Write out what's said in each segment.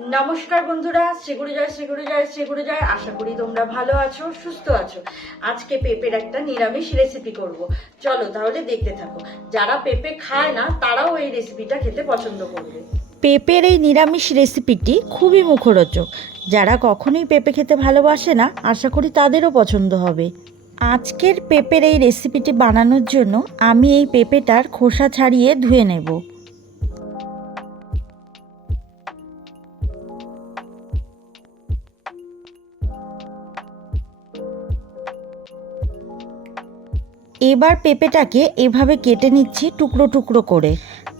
নমস্কার বন্ধুরা সেগুড়ি যায় সেগুড়ি যায় সেগুড়ি যায় আশা করি তোমরা ভালো আছো, সুস্থ আছো। আজকে পেঁপের একটা নিরামিষ রেসিপি করব। চলো তাহলে দেখতে থাকো। যারা পেঁপে খায় না, তারাও এই রেসিপিটা খেতে পছন্দ করবে। পেঁপের এই নিরামিষ রেসিপিটি খুবই মুখরোচক। যারা কখনোই পেঁপে খেতে ভালোবাসে না, আশা করি তাদেরও পছন্দ হবে। আজকের পেঁপের এই রেসিপিটি বানানোর জন্য আমি এই পেঁপেটার খোসা ছাড়িয়ে ধুয়ে নেব। এবার পেঁপেটাকে এভাবে কেটে নিচ্ছি টুকরো টুকরো করে।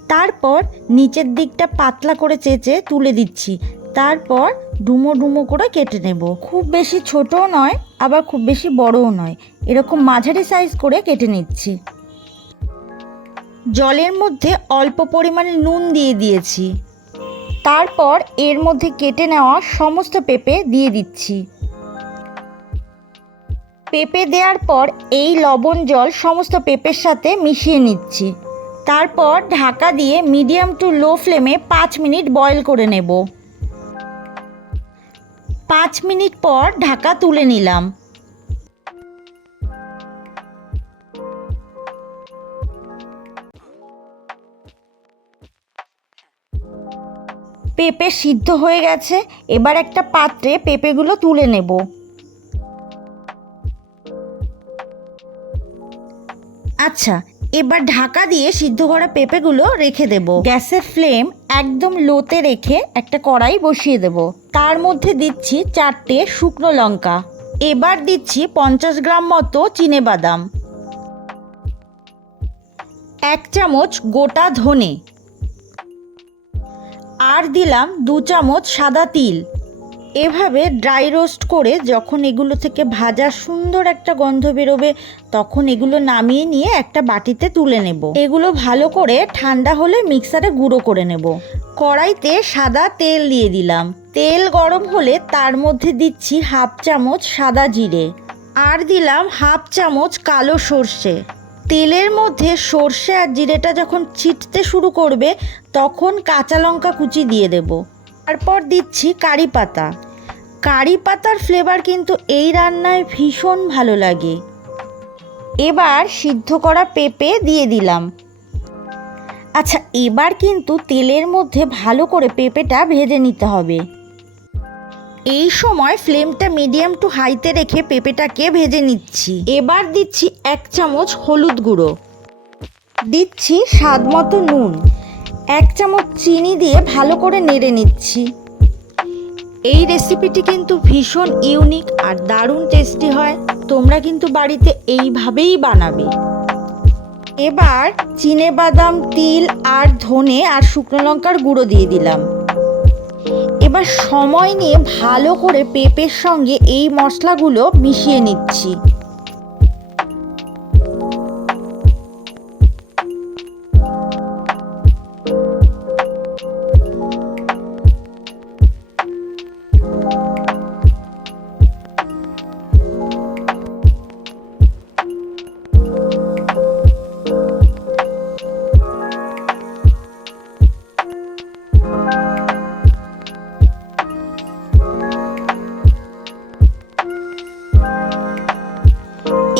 তারপর নিচের দিকটা পাতলা করে চেঁচে তুলে দিচ্ছি। তারপর ডুমো ডুমো করে কেটে নেব। খুব বেশি ছোটও নয়, আবার খুব বেশি বড়ও নয়। এরকম মাঝারি সাইজ করে কেটে নিচ্ছি। জলের মধ্যে অল্প পরিমাণে নুন দিয়ে দিয়েছি। তারপর এর মধ্যে কেটে নেওয়া সমস্ত পেঁপে দিয়ে দিচ্ছি। পেঁপে দেওয়ার পর এই লবণ জল সমস্ত পেঁপের সাথে মিশিয়ে নিচ্ছি। তারপর ঢাকা দিয়ে মিডিয়াম টু লো ফ্লেমে পাঁচ মিনিট বয়েল করে নেব। পাঁচ মিনিট পর ঢাকা তুলে নিলাম। পেঁপে সিদ্ধ হয়ে গেছে, এবার একটা পাত্রে পেঁপেগুলো তুলে নেব। আচ্ছা এবার ঢাকা দিয়ে সিদ্ধ করা পেঁপেগুলো রেখে দেব। গ্যাসের ফ্লেম একদম লোতে রেখে একটা কড়াই বসিয়ে দেব। তার মধ্যে দিচ্ছি চারটে শুকনো লঙ্কা। এবার দিচ্ছি পঞ্চাশ গ্রাম মতো চিনে বাদাম। এক চামচ গোটা ধনে। আর দিলাম দু চামচ সাদা তিল। এভাবে ড্রাই রোস্ট করে যখন এগুলো থেকে ভাজা সুন্দর একটা গন্ধ বেরোবে, তখন এগুলো নামিয়ে নিয়ে একটা বাটিতে তুলে নেব। এগুলো ভালো করে ঠান্ডা হলে মিক্সারে গুঁড়ো করে নেব। কড়াইতে সাদা তেল দিয়ে দিলাম। তেল গরম হলে তার মধ্যে দিচ্ছি হাফ চামচ সাদা জিরে। আর দিলাম হাফ চামচ কালো সর্ষে। তেলের মধ্যে সর্ষে আর জিরেটা যখন ছিটতে শুরু করবে, তখন কাঁচা লঙ্কা কুচি দিয়ে দেব। তারপর দিচ্ছি কারি পাতা। কারি পাতার ফ্লেভার কিন্তু এই রান্নায় ভীষণ ভালো লাগে। এবার সিদ্ধ করা পেঁপে দিয়ে দিলাম। আচ্ছা এবার কিন্তু তেলের মধ্যে ভালো করে পেঁপেটা ভেজে নিতে হবে। এই সময় ফ্লেমটা মিডিয়াম টু হাইতে রেখে পেঁপেটাকে ভেজে নিচ্ছি। এবার দিচ্ছি এক চামচ হলুদ গুঁড়ো। দিচ্ছি স্বাদ মতো নুন। এক চামচ চিনি দিয়ে ভালো করে নেড়ে নিচ্ছি। এই রেসিপিটি কিন্তু ভীষণ ইউনিক আর দারুণ টেস্টি হয়। তোমরা কিন্তু বাড়িতে এইভাবেই বানাবে। এবার চিনে বাদাম, তিল আর ধনে আর শুকনো লঙ্কার গুঁড়ো দিয়ে দিলাম। এবার সময় নিয়ে ভালো করে পেঁপের সঙ্গে এই মশলাগুলো মিশিয়ে নিচ্ছি।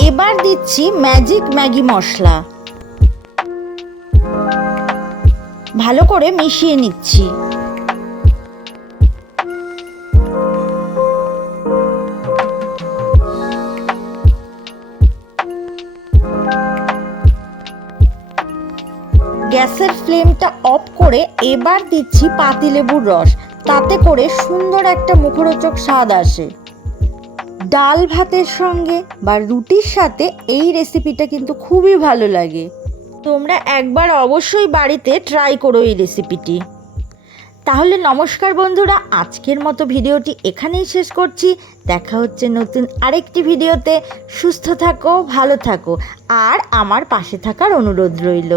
এবার দিচ্ছি ম্যাজিক ম্যাগি মশলা। ভালো করে মিশিয়ে নিচ্ছি। গ্যাসের ফ্লেমটা অফ করে এবার দিচ্ছি পাতিলেবুর রস। তাতে করে সুন্দর একটা মুখরোচক স্বাদ আসে। ডাল ভাতের সঙ্গে বা রুটির সাথে এই রেসিপিটা কিন্তু খুবই ভালো লাগে। তোমরা একবার অবশ্যই বাড়িতে ট্রাই করো এই রেসিপিটি তাহলে নমস্কার বন্ধুরা, আজকের মতো ভিডিওটি এখানেই শেষ করছি। দেখা হচ্ছে নতুন আরেকটি ভিডিওতে। সুস্থ থাকো, ভালো থাকো। আর আমার পাশে থাকার অনুরোধ রইল।